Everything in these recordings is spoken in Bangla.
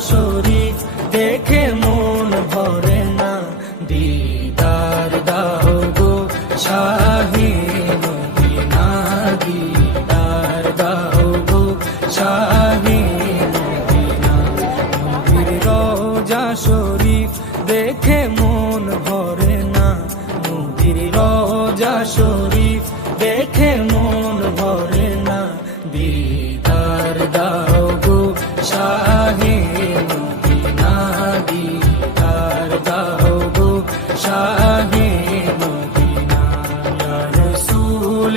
ভাষা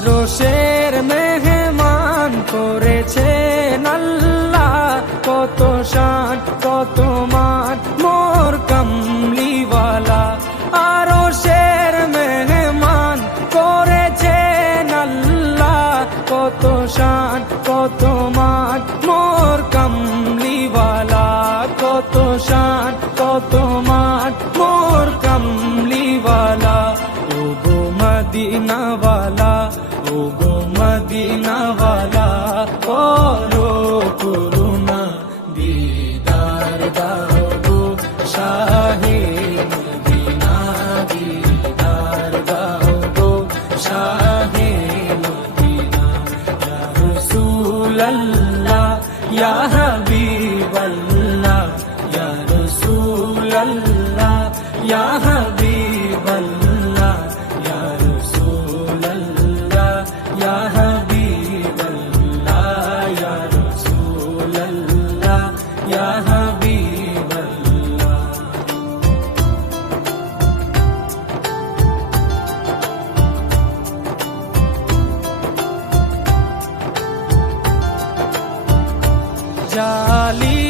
আরশের মেহমান করেছে আল্লাহ। কত শান, কত মান, মোর কমলিওয়ালা। আরশের মেহমান করেছে আল্লাহ। কত শান, কত মান, মোর কমলিওয়ালা। কত শান, কত মান, মোর কমলিওয়ালা। ও Madina la la ya ali.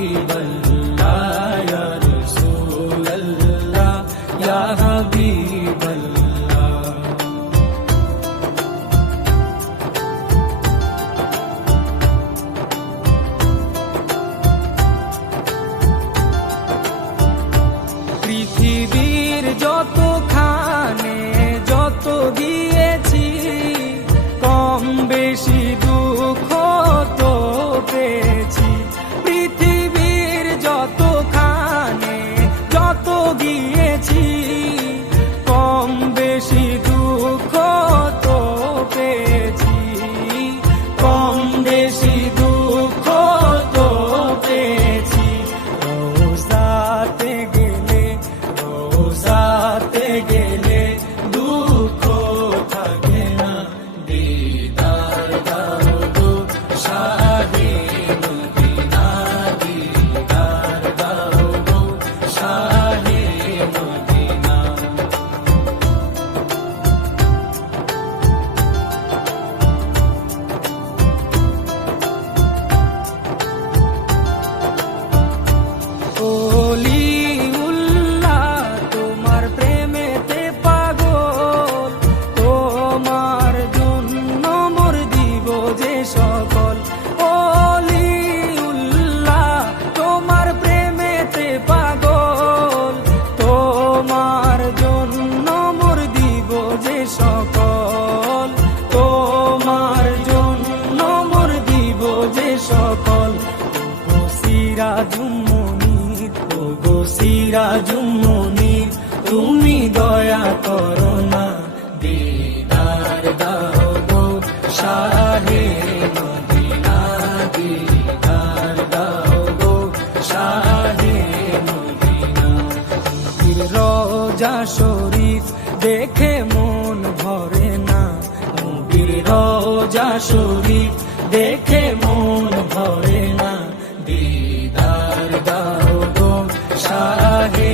করো না দিদার দাও গো, শাহে মদিনা, দিদার দাও গো, শাহে মদিনা। রোজা দেখে মন ভরে না, নবীর রোজা দেখে মন ভরে না, দিদার দাও গো, শাহে